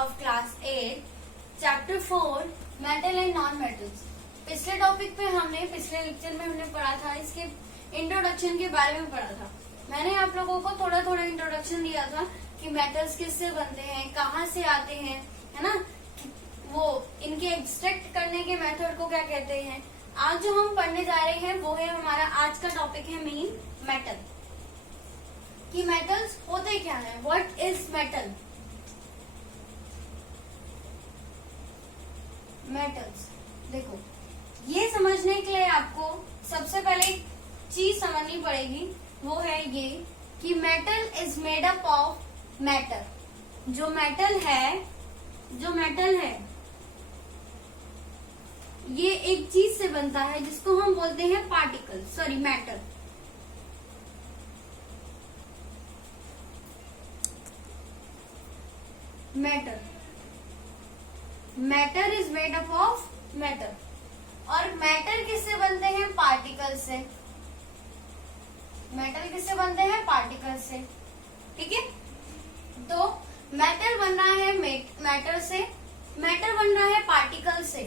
of class 8 chapter 4 metal and non metals। पिछले topic पे पिछले लेक्चर में हमने पढ़ा था, इसके इंट्रोडक्शन के बारे में पढ़ा था। मैंने आप लोगों को थोड़ा थोड़ा इंट्रोडक्शन दिया था कि मेटल्स किससे बनते हैं, कहाँ से आते हैं, है ना, वो इनके एक्सट्रैक्ट करने के मेथड को क्या कहते हैं। आज जो हम पढ़ने जा रहे हैं वो है हमारा आज का टॉपिक है मेन मेटल, कि मेटल्स होते क्या है, व्हाट इज मेटल। मेटल्स देखो, ये समझने के लिए आपको सबसे पहले एक चीज समझनी पड़ेगी, वो है ये कि metal is made up of matter. जो मेटल है ये एक चीज से बनता है जिसको हम बोलते हैं particle, sorry matter. Matter is made up of matter. और मैटर किससे बनते हैं? पार्टिकल से। मेटल किससे बनते हैं? पार्टिकल से। ठीक है, तो मेटल बन रहा है मैटर से, मैटर बन रहा है पार्टिकल से।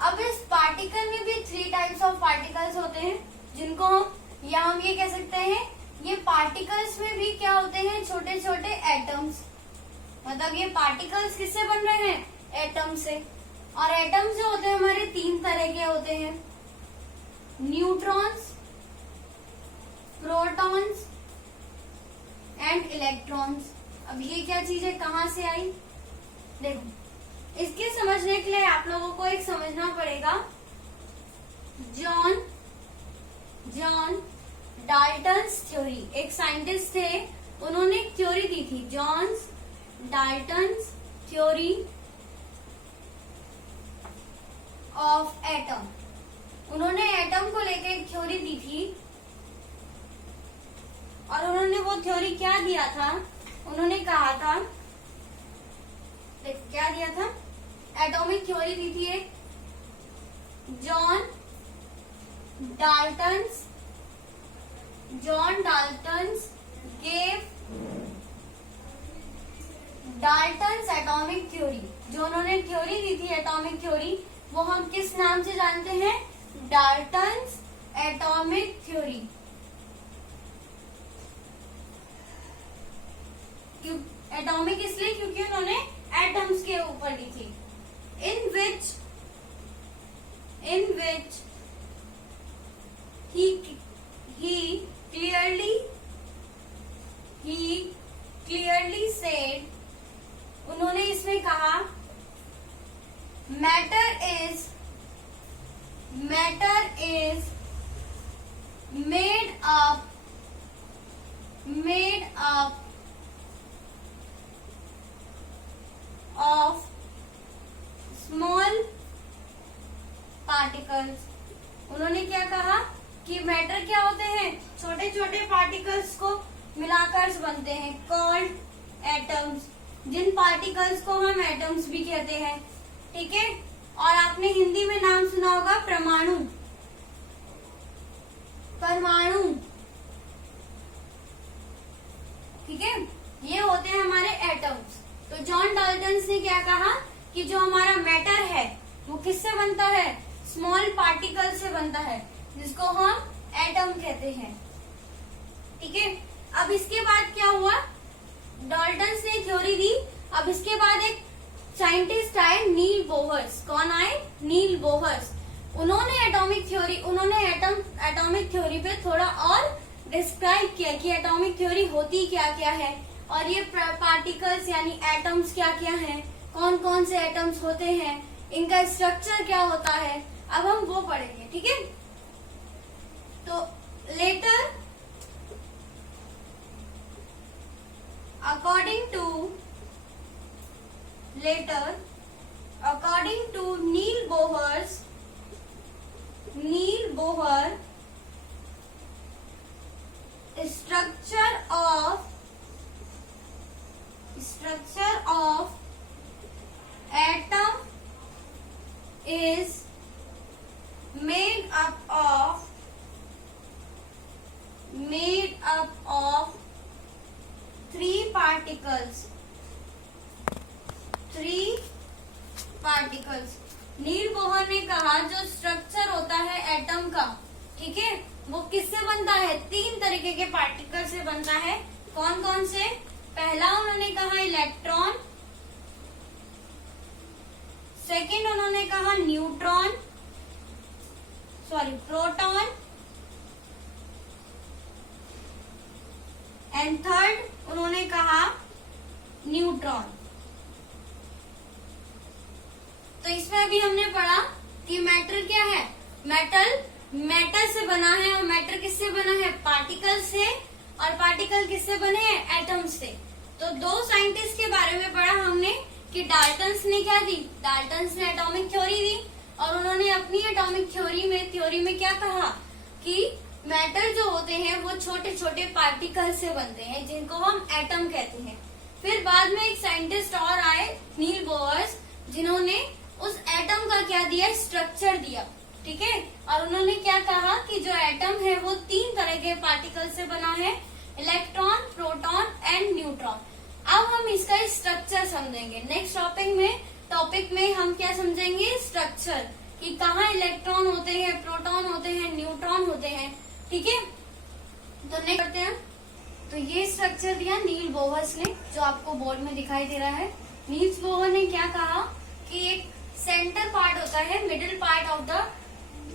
अब इस पार्टिकल में भी 3 टाइप्स ऑफ पार्टिकल्स होते हैं, जिनको हम ये कह सकते हैं, ये पार्टिकल्स में भी क्या होते हैं, छोटे छोटे एटम्स। मतलब ये पार्टिकल्स किससे बन रहे हैं? एटम से। और एटम्स जो होते हैं हमारे 3 तरह के होते हैं, न्यूट्रॉन्स, प्रोटॉन्स एंड इलेक्ट्रॉन्स। अब ये क्या चीज है, कहाँ से आई? देखो, इसके समझने के लिए आप लोगों को एक समझना पड़ेगा। जॉन डाल्टन्स थ्योरी, एक साइंटिस्ट थे, उन्होंने एक थ्योरी दी थी, John Dalton's theory of atom. उन्होंने एटम को लेकर एक थ्योरी दी थी, और उन्होंने वो थ्योरी क्या दिया था, उन्होंने कहा था, क्या दिया था, एटॉमिक थ्योरी दी थी एक। John Dalton's gave Dalton's atomic theory. जो उन्होंने थ्योरी दी थी एटॉमिक थ्योरी, वो हम किस नाम से जानते हैं? Dalton's atomic theory. एटॉमिक इसलिए क्योंकि उन्होंने एटम्स के ऊपर दी थी। इन विच he clearly said, उन्होंने इसमें कहा, matter is made up of small particles। उन्होंने क्या कहा कि मैटर क्या होते हैं? छोटे छोटे पार्टिकल्स को मिलाकर बनते हैं, कॉल्ड एटम्स, जिन पार्टिकल्स को हम एटम्स भी कहते हैं। ठीक है, और आपने हिंदी में नाम सुना होगा परमाणु। ठीक है, ये होते हैं हमारे एटम्स। तो जॉन डाल्टन्स ने क्या कहा कि जो हमारा मैटर है वो किससे बनता है? स्मॉल पार्टिकल से बनता है, जिसको हम एटम कहते हैं। ठीक है, अब इसके बाद क्या हुआ, डाल्टन्स ने थ्योरी दी। अब इसके बाद एक साइंटिस्ट आए, नील बोहर्स। कौन आए? नील बोहर्स। उन्होंने एटॉमिक थ्योरी पे थोड़ा और डिस्क्राइब किया कि एटॉमिक थ्योरी होती क्या क्या है, और ये पार्टिकल्स यानी एटम्स क्या क्या हैं, कौन कौन से एटम्स होते हैं, इनका स्ट्रक्चर क्या होता है। अब हम वो पढ़ेंगे। ठीक है, तो later according to Niels Bohr structure of atom is made up of 3 particles particles. Niels Bohr ने कहा जो स्ट्रक्चर होता है एटम का, ठीक है, वो किससे बनता है? 3 तरीके के पार्टिकल से बनता है। कौन कौन से? पहला उन्होंने कहा इलेक्ट्रॉन, सेकंड उन्होंने कहा न्यूट्रॉन, प्रोटॉन, एंड थर्ड उन्होंने कहा न्यूट्रॉन। तो इसमें अभी हमने पढ़ा कि मैटर क्या है? मैटर से बना है, और मैटर किससे बना है? पार्टिकल से, और पार्टिकल किससे बने हैं? एटम से। तो 2 साइंटिस्ट के बारे में पढ़ा हमने कि डाल्टन्स ने क्या दी? डाल्टन्स ने एटॉमिक थ्योरी दी, और उन्होंने अपनी एटॉमिक थ्योरी में क्या कहा कि मैटर जो होते हैं वो छोटे छोटे पार्टिकल से बनते हैं, जिनको हम एटम कहते हैं। फिर बाद में एक साइंटिस्ट और आए, नील बोहर, जिन्होंने उस एटम का क्या दिया? स्ट्रक्चर दिया, ठीक है। और उन्होंने क्या कहा कि जो एटम है वो 3 तरह के पार्टिकल से बना है, इलेक्ट्रॉन, प्रोटॉन एंड न्यूट्रॉन। अब हम इसका स्ट्रक्चर समझेंगे। नेक्स्ट टॉपिक में हम क्या समझेंगे? स्ट्रक्चर, कि कहाँ इलेक्ट्रॉन होते हैं, प्रोटॉन होते हैं, न्यूट्रॉन होते हैं, ठीक है। तो नेक्स्ट करते हैं। तो ये स्ट्रक्चर दिया नील बोहर ने, जो आपको बोर्ड में दिखाई दे रहा है। नील बोहर ने क्या कहा कि एक सेंटर पार्ट होता है, middle part of the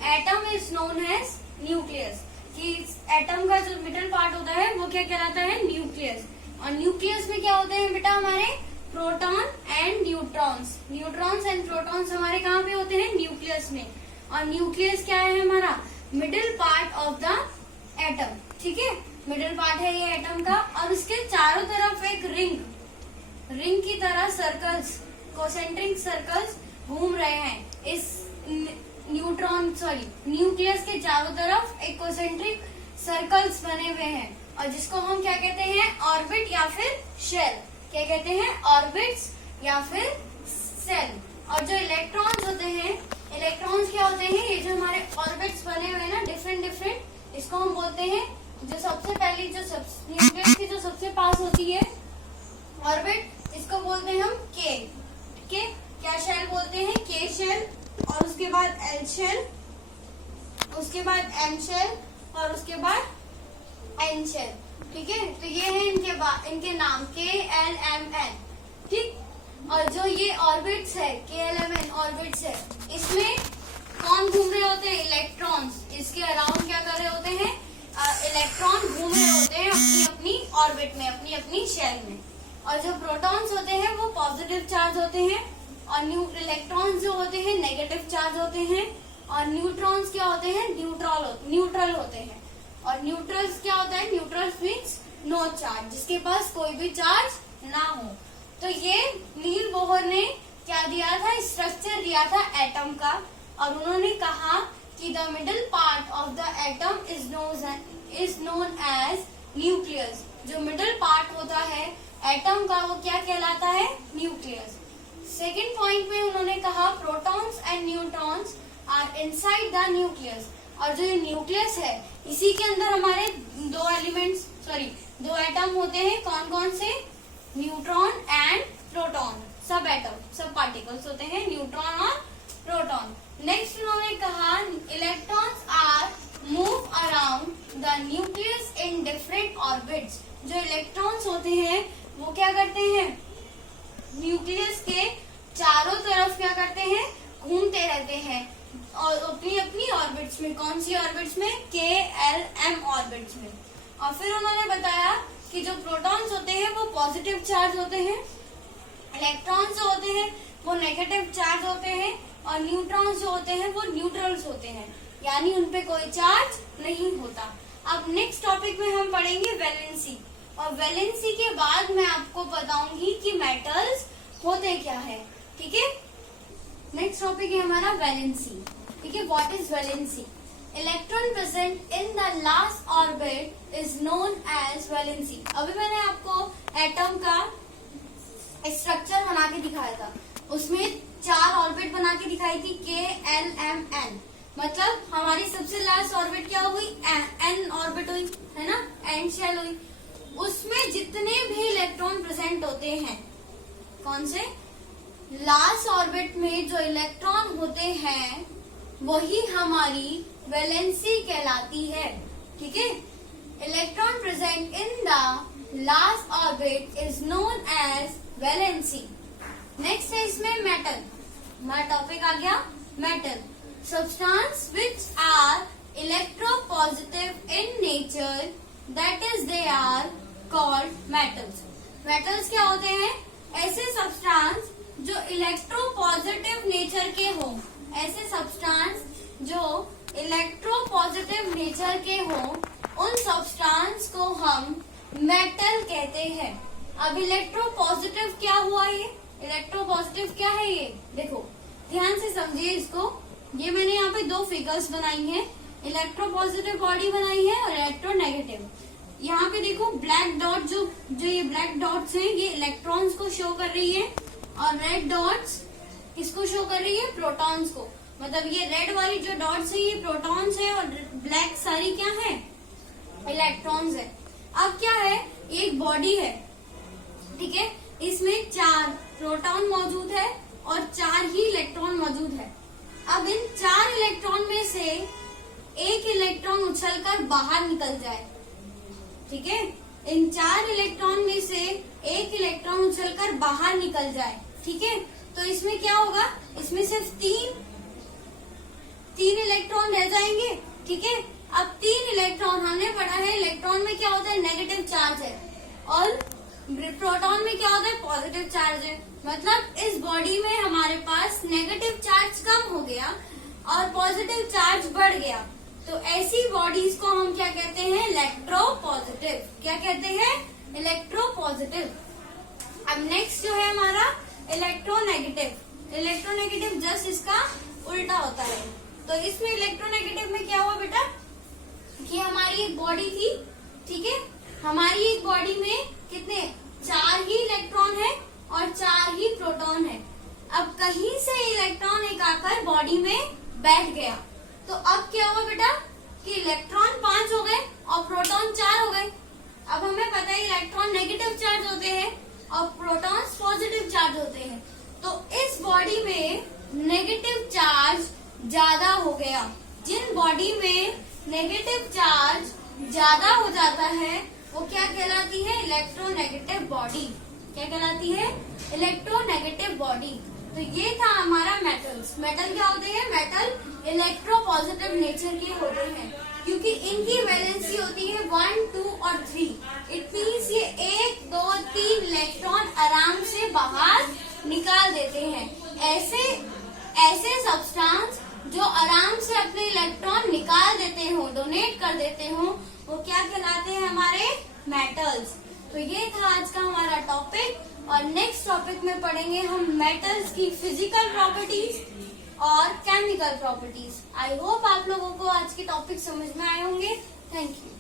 atom is known as nucleus, कि एटम का जो मिडिल पार्ट होता है वो क्या कहलाता है? न्यूक्लियस। और न्यूक्लियस में क्या होते हैं बेटा? हमारे proton and neutrons. Neutrons and protons हमारे कहाँ पे होते हैं? न्यूक्लियस में। और न्यूक्लियस क्या है हमारा? Middle part of the atom, ठीक है, मिडिल पार्ट है ये एटम का। और उसके चारों तरफ एक रिंग की तरह सर्कल्स, कॉन्सेंट्रिक सर्कल्स घूम रहे हैं। इस न्यूक्लियस के चारों तरफ एक कॉन्सेंट्रिक सर्कल्स बने हुए हैं, और जिसको हम क्या कहते हैं? ऑर्बिट या फिर शेल। क्या कहते हैं? ऑर्बिट्स या फिर सेल। और जो इलेक्ट्रॉन्स होते हैं, इलेक्ट्रॉन्स क्या होते हैं? ये जो हमारे ऑर्बिट्स बने हुए हैं ना, डिफरेंट, इसको हम बोलते हैं, जो सबसे पहली न्यूक्लियस की जो सबसे पास होती है ऑर्बिट, इसको बोलते हैं हम के, ठीक है। क्या शेल बोलते हैं? के शेल। और उसके बाद एल शेल, उसके बाद एम शेल, और उसके बाद एन शेल, ठीक है। तो ये है इनके नाम KLMN, ठीक। और जो ये ऑर्बिट्स है, KLMN ऑर्बिट्स है, इसमें कौन घूम रहे होते हैं? इलेक्ट्रॉन्स। इसके अराउंड क्या कर रहे होते हैं? इलेक्ट्रॉन घूम रहे होते हैं अपनी अपनी ऑर्बिट में, अपनी अपनी शेल में। और जो प्रोटॉन्स होते हैं वो पॉजिटिव चार्ज होते हैं, और इलेक्ट्रॉन्स जो होते हैं नेगेटिव चार्ज होते हैं, और न्यूट्रॉन्स क्या होते हैं? न्यूट्रल होते हैं। और न्यूट्रल्स क्या होता है? न्यूट्रल्स मीन्स नो चार्ज, जिसके पास कोई भी चार्ज ना हो। तो ये नील बोहर ने क्या दिया था? स्ट्रक्चर दिया था एटम का, और उन्होंने कहा कि the middle part of the atom is known as nucleus. जो मिडिल पार्ट होता है एटम का वो क्या कहलाता है? न्यूक्लियस। सेकेंड पॉइंट में उन्होंने कहा protons and neutrons are inside the nucleus. और जो न्यूक्लियस है इसी के अंदर हमारे दो एटम होते हैं। कौन कौन से? Neutron and proton. सब एटम, सब पार्टिकल्स होते हैं, न्यूट्रॉन और प्रोटॉन। नेक्स्ट उन्होंने कहा electrons are move around the nucleus in different orbits. जो इलेक्ट्रॉन्स होते हैं वो क्या करते हैं? न्यूक्लियस के चारों तरफ क्या करते हैं? घूमते रहते हैं, और अपनी अपनी ऑर्बिट्स में। कौन सी ऑर्बिट्स में? KLM ऑर्बिट्स में। और फिर उन्होंने बताया कि जो प्रोटॉन्स होते हैं वो पॉजिटिव चार्ज होते हैं, इलेक्ट्रॉन्स जो होते हैं वो नेगेटिव चार्ज होते हैं, और न्यूट्रॉन्स जो होते हैं वो न्यूट्रल्स होते हैं, यानी उनपे कोई चार्ज नहीं होता। अब नेक्स्ट टॉपिक में हम पढ़ेंगे वैलेंसी, और वैलेंसी के बाद मैं आपको बताऊंगी कि मेटल्स होते क्या है, ठीक है। नेक्स्ट टॉपिक है हमारा वैलेंसी, ठीक है। What is valency? Electron present in the last orbit is known as valency. अभी मैंने आपको एटम का स्ट्रक्चर बना के दिखाया था, उसमें 4 ऑर्बिट बना के दिखाई थी, KLMN। मतलब हमारी सबसे लास्ट ऑर्बिट क्या हुई? N ऑर्बिट हुई, है ना, N शेल हुई। उसमें जितने भी इलेक्ट्रॉन प्रेजेंट होते हैं, कौन से? लास्ट ऑर्बिट में जो इलेक्ट्रॉन होते हैं वही हमारी वैलेंसी कहलाती है। ठीक है, electron present in the last orbit is known as valency. Next है इसमें मेटल। हमारा टॉपिक आ गया metal. Substance which are electropositive in nature, that is they are called metals. Metals क्या होते हैं? ऐसे सब्सटेंस जो इलेक्ट्रोपॉजिटिव नेचर के हो, ऐसे सब्सटेंस जो इलेक्ट्रोपॉजिटिव नेचर के हो, उन सब्सटेंस को हम मेटल कहते हैं। अब इलेक्ट्रोपॉजिटिव क्या हुआ? ये इलेक्ट्रोपॉजिटिव क्या है? ये देखो, ध्यान से समझिए इसको। ये मैंने यहाँ पे दो फिगर्स बनाई हैं, इलेक्ट्रोपॉजिटिव बॉडी बनाई है और इलेक्ट्रोनेगेटिव। यहाँ पे देखो ब्लैक डॉट, जो ये ब्लैक डॉट्स हैं ये इलेक्ट्रॉन्स को शो कर रही है और रेड डॉट्स किसको शो कर रही है? प्रोटॉन्स को। मतलब ये रेड वाली जो डॉट्स है ये प्रोटॉन्स है और ब्लैक सारी क्या है? इलेक्ट्रॉन्स है। अब क्या है? एक बॉडी है, ठीक है, इसमें 4 प्रोटॉन मौजूद है और 4 ही इलेक्ट्रॉन मौजूद है। अब इन 4 इलेक्ट्रॉन में से एक इलेक्ट्रॉन उछलकर बाहर निकल जाए, ठीक है, इन 4 इलेक्ट्रॉन में से एक इलेक्ट्रॉन उछलकर बाहर निकल जाए, ठीक है, तो इसमें क्या होगा? इसमें सिर्फ 3 इलेक्ट्रॉन रह जाएंगे, ठीक है। अब 3 इलेक्ट्रॉन, हमने पढ़ा है इलेक्ट्रॉन में क्या होता है? नेगेटिव चार्ज है और प्रोटॉन में क्या होता है? पॉजिटिव चार्ज है। मतलब इस बॉडी में हमारे पास नेगेटिव चार्ज कम हो गया और पॉजिटिव चार्ज बढ़ गया, तो ऐसी बॉडीज को हम क्या कहते हैं? इलेक्ट्रोपॉजिटिव। क्या कहते हैं? इलेक्ट्रोपॉजिटिव। अब नेक्स्ट जो है हमारा इलेक्ट्रोनेगेटिव। इलेक्ट्रोनेगेटिव जस्ट इसका उल्टा होता है। तो इसमें इलेक्ट्रोनेगेटिव में क्या हुआ बेटा कि हमारी एक बॉडी थी, ठीक है, हमारी एक बॉडी में कितने? 4 ही इलेक्ट्रॉन है और 4 ही प्रोटॉन है। अब कहीं से इलेक्ट्रॉन एक आकर बॉडी में बैठ गया, तो अब क्या हुआ बेटा कि इलेक्ट्रॉन 5 हो गए और प्रोटॉन 4 हो गए। अब हमें पता है इलेक्ट्रॉन नेगेटिव चार्ज होते हैं और प्रोटॉन्स पॉजिटिव चार्ज होते हैं, तो इस बॉडी में नेगेटिव चार्ज ज्यादा हो गया। जिन बॉडी में नेगेटिव चार्ज ज्यादा हो जाता है वो क्या कहलाती है? Electronegative body. क्या कहलाती है? Electronegative body. तो ये था हमारा मेटल्स। मेटल क्या होते हैं? मेटल इलेक्ट्रोपॉजिटिव नेचर के होते हैं क्योंकि इनकी वैलेंसी होती है 1, 2 और 3। इट मीन्स ये 1, 2, 3 इलेक्ट्रॉन आराम से बाहर निकाल देते हैं। ऐसे सब्सटेंस जो आराम से अपने इलेक्ट्रॉन निकाल देते हो, डोनेट कर देते हो, वो क्या कहलाते हैं? हमारे मेटल्स। तो ये था आज का हमारा टॉपिक और नेक्स्ट टॉपिक में पढ़ेंगे हम मेटल्स की फिजिकल प्रॉपर्टीज और केमिकल प्रॉपर्टीज। आई होप आप लोगों को आज के टॉपिक समझ में आए होंगे। Thank you.